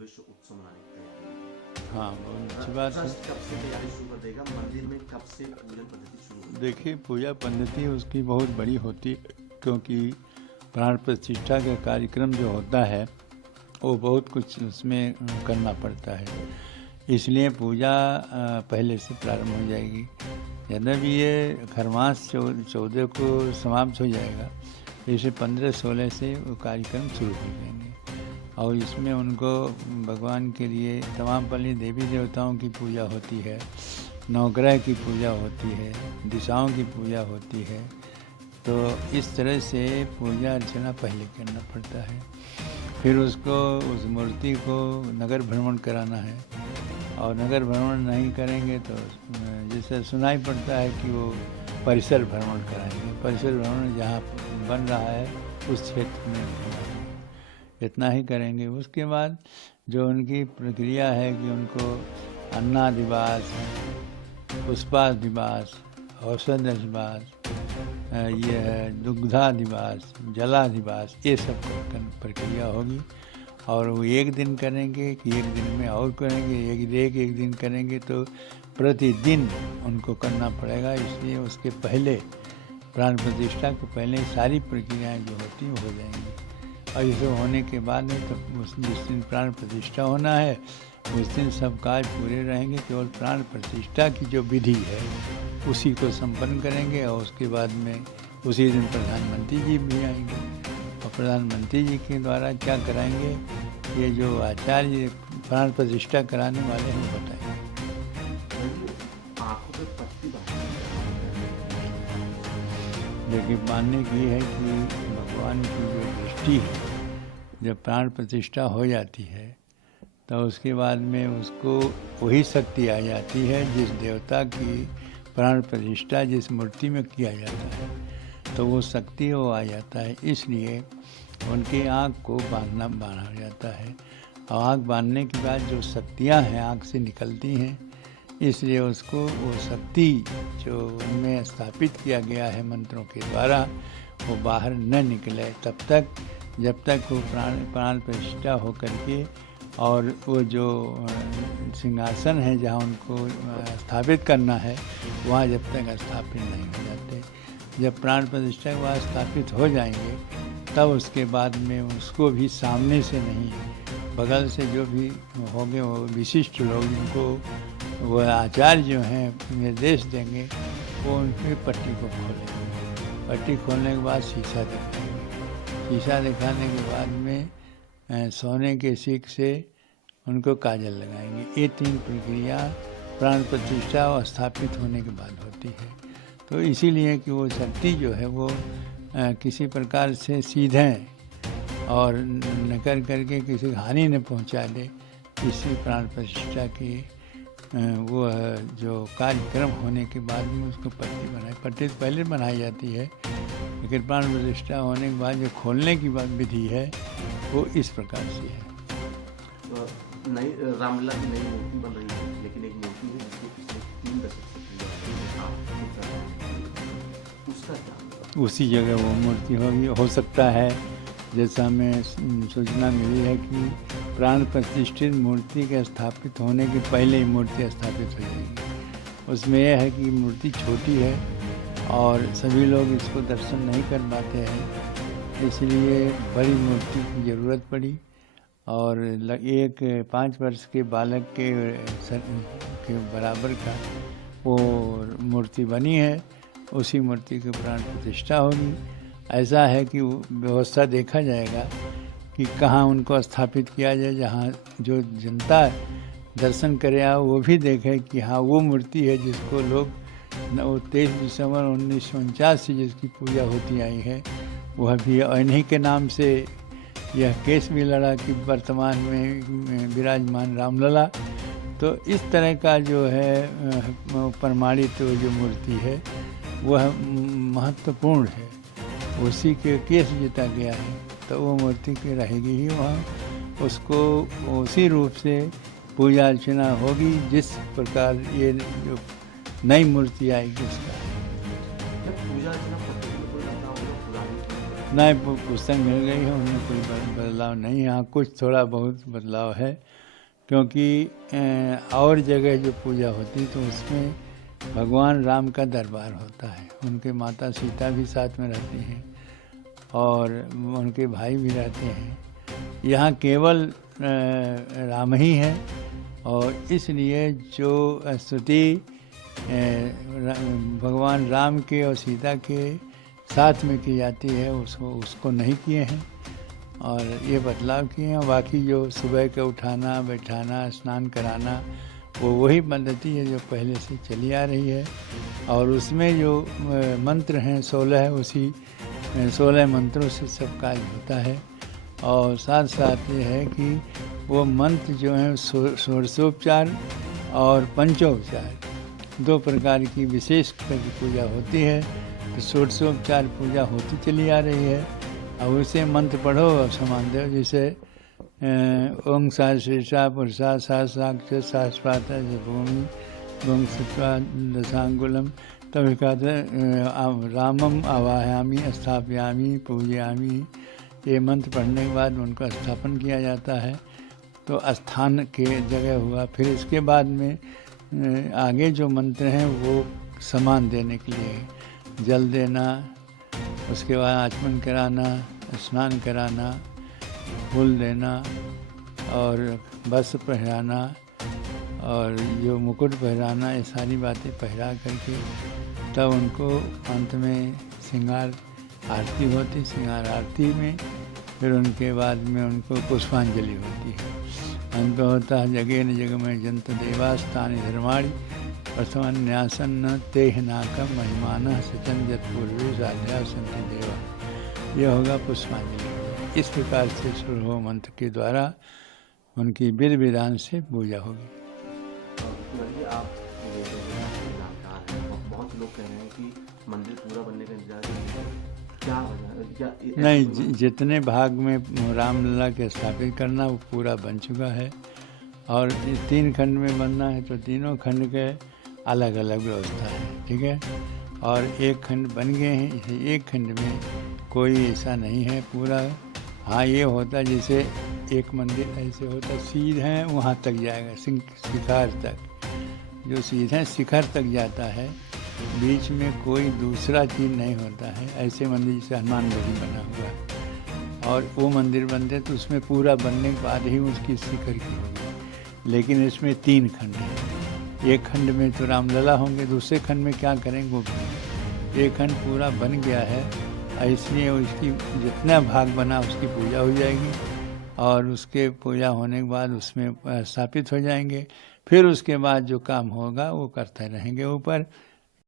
विश्व उत्सव मनाने की तैयारी? हाँ, बहुत अच्छी बात है। ट्रस्ट कब से तैयारी शुरू कर देगा? मंदिर में कब से पूजन पद्धति शुरू होगी? देखिए, पूजा पद्धति उसकी बहुत बड़ी होती है, क्योंकि प्राण प्रतिष्ठा का कार्यक्रम जो होता है वो बहुत कुछ उसमें करना पड़ता है, इसलिए पूजा पहले से प्रारंभ हो जाएगी। जब ये खरमास 14 को समाप्त हो जाएगा, जैसे 15-16 से वो कार्यक्रम शुरू हो जाएंगे और इसमें उनको भगवान के लिए तमाम पहले देवी देवताओं की पूजा होती है, नवग्रह की पूजा होती है, दिशाओं की पूजा होती है। तो इस तरह से पूजा अर्चना पहले करना पड़ता है, फिर उसको उस मूर्ति को नगर भ्रमण कराना है और नगर भ्रमण नहीं करेंगे तो जैसे सुनाई पड़ता है कि वो परिसर भ्रमण कराएंगे। परिसर भ्रमण जहाँ बन रहा है उस क्षेत्र में कराएंगे, इतना ही करेंगे। उसके बाद जो उनकी प्रक्रिया है कि उनको अन्नादिवास, पुष्पादिवास, औषधादिवास, ये है दुग्धादिवास, जलादिवास, ये सब प्रक्रिया होगी। और वो एक दिन करेंगे कि एक दिन में और करेंगे, एक दिन करेंगे तो प्रतिदिन उनको करना पड़ेगा। इसलिए उसके पहले प्राण प्रतिष्ठा के पहले सारी प्रक्रियाएं जो होती हैं हो जाएंगी और ये सब होने के बाद में तो जिस दिन प्राण प्रतिष्ठा होना है उस दिन सब कार्य पूरे रहेंगे। केवल प्राण प्रतिष्ठा की जो विधि है उसी को संपन्न करेंगे और उसके बाद में उसी दिन प्रधानमंत्री जी भी आएंगे और प्रधानमंत्री जी के द्वारा क्या कराएंगे, ये जो आचार्य प्राण प्रतिष्ठा कराने वाले हैं बताएंगे। आंखों पे पट्टी देखिए, मानने की है कि भगवान की जो दृष्टि है जब प्राण प्रतिष्ठा हो जाती है तो उसके बाद में उसको वही शक्ति आ जाती है जिस देवता की प्राण प्रतिष्ठा जिस मूर्ति में किया जाता है, तो वो शक्ति वो आ जाता है। इसलिए उनकी आँख को बांधना हो जाता है और आँख बांधने के बाद जो शक्तियाँ हैं आँख से निकलती हैं, इसलिए उसको वो शक्ति जो उनमें स्थापित किया गया है मंत्रों के द्वारा वो बाहर न निकले तब तक, जब तक वो प्राण प्रतिष्ठा हो करके और वो जो सिंहासन है जहाँ उनको स्थापित करना है वहाँ जब तक स्थापित नहीं हो जाते। जब प्राण प्रतिष्ठा के बाद स्थापित हो जाएंगे तब उसके बाद में उसको भी सामने से नहीं, बगल से जो भी होंगे वो विशिष्ट लोग जिनको वो आचार्य जो हैं निर्देश देंगे वो उनकी पट्टी को खोलेंगे। पट्टी खोलने के बाद शीशा दिखाएंगे। शीशा दिखाने के बाद में सोने के सीख से उनको काजल लगाएंगे। ये 3 प्रक्रिया प्राण प्रतिष्ठा और स्थापित होने के बाद होती है। तो इसीलिए कि वो शक्ति जो है वो किसी प्रकार से सीधे और न करके किसी हानि न पहुंचा दे, इसी प्राण प्रतिष्ठा की वो जो कार्यक्रम होने के बाद में उसको पट्टी पहले बनाई जाती है, लेकिन प्राण प्रतिष्ठा होने के बाद जो खोलने की बात विधि है वो इस प्रकार से है। नई रामलला की नई मूर्ति बन रही है, लेकिन एक मूर्ति है जिसके पिछले 3 दशक से उसका क्या, उसी जगह वो मूर्ति होगी। हो सकता है जैसा हमें सूचना मिली है कि प्राण प्रतिष्ठित मूर्ति के स्थापित होने के पहले ही मूर्ति स्थापित हो जाएगी। उसमें यह है कि मूर्ति छोटी है और सभी लोग इसको दर्शन नहीं कर पाते हैं, इसलिए बड़ी मूर्ति की ज़रूरत पड़ी और एक 5 वर्ष के बालक के बराबर का वो मूर्ति बनी है। उसी मूर्ति की प्राण प्रतिष्ठा होगी। ऐसा है कि व्यवस्था देखा जाएगा कि कहाँ उनको स्थापित किया जाए, जहाँ जो जनता दर्शन करे आओ वो भी देखे कि हाँ वो मूर्ति है जिसको लोग 23 दिसंबर 1949 से जिसकी पूजा होती आई है वह भी इन्हीं के नाम से यह केस भी लड़ा कि वर्तमान में विराजमान रामलला। तो इस तरह का जो है प्रमाणित जो मूर्ति है वह महत्वपूर्ण है, उसी के केस जीता गया है तो वो मूर्ति की रहेगी ही वहाँ, उसको उसी रूप से पूजा अर्चना होगी जिस प्रकार ये जो नई मूर्ति आएगी उसका। जब पूजा अर्चना नहीं, पुस्तक मिल गई है, उनमें कोई बदलाव नहीं है। हाँ, कुछ थोड़ा बहुत बदलाव है, क्योंकि और जगह जो पूजा होती तो उसमें भगवान राम का दरबार होता है, उनके माता सीता भी साथ में रहती हैं और उनके भाई भी रहते हैं। यहाँ केवल राम ही है, और इसलिए जो स्तुति भगवान राम के और सीता के साथ में की जाती है उसको नहीं किए हैं, और ये बदलाव किए हैं। बाकी जो सुबह के उठाना बैठाना स्नान कराना वो वही पद्धति है जो पहले से चली आ रही है, और उसमें जो मंत्र हैं 16, उसी 16 मंत्रों से सब कार्य होता है। और साथ साथ ये है कि वो मंत्र जो हैं षोडशोपचार और पंचोपचार, 2 प्रकार की विशेष पूजा होती है। तो षोडशोपचार पूजा होती चली आ रही है, और उसे मंत्र पढ़ो और समान दो, जैसे ओम सहस्रेशा पुरुषा सहस्राक्ष सहस्रात भूमि ओम सत्वा दशांगुलम, तभी कहते रामम आवाहयामी स्थापयामी पूजयामी। ये मंत्र पढ़ने के बाद उनका स्थापन किया जाता है, तो स्थान के जगह हुआ। फिर इसके बाद में आगे जो मंत्र हैं वो सामान देने के लिए, जल देना, उसके बाद आचमन कराना, स्नान कराना, फूल देना और वस्त्र पहनाना और जो मुकुट पहनाना, ये सारी बातें पहरा करके तब उनको अंत में श्रृंगार आरती होती। श्रृंगार आरती में फिर उनके बाद में उनको पुष्पांजलि होती है। अंत होता है जगे न जग में जंत देवास्तानि धर्माणि प्रथम न्यासन तेह नाकम महिमान सचन जत पूर्वे साध्या संति देवा। यह होगा पुष्पांजलि। इस प्रकार से शुरू हो मंत्र के द्वारा उनकी विधि विधान से पूजा होगी। आप बहुत लोग कह रहे हैं कि मंदिर पूरा बनने का इंतजार, क्या वजह? नहीं, जितने भाग में रामलला के स्थापित करना वो पूरा बन चुका है, और 3 खंड में बनना है तो तीनों खंड के अलग अलग व्यवस्था है, ठीक है। और 1 खंड बन गए हैं, इसे 1 खंड में कोई ऐसा नहीं है पूरा। हाँ, ये होता जैसे एक मंदिर ऐसे होता सीधे वहाँ तक जाएगा, शिखर तक, जो सीधे शिखर तक जाता है, बीच में कोई दूसरा चीज़ नहीं होता है। ऐसे मंदिर जैसे हनुमान गढ़ी बना हुआ है, और वो मंदिर बनते तो उसमें पूरा बनने के बाद ही उसकी शिखर की होगी। लेकिन इसमें 3 खंड हैं। 1 खंड में तो रामलला होंगे, दूसरे खंड में क्या करेंगे वो भी। 1 खंड पूरा बन गया है, इसलिए उसकी जितना भाग बना उसकी पूजा हो जाएगी, और उसके पूजा होने के बाद उसमें स्थापित हो जाएंगे। फिर उसके बाद जो काम होगा वो करते रहेंगे ऊपर।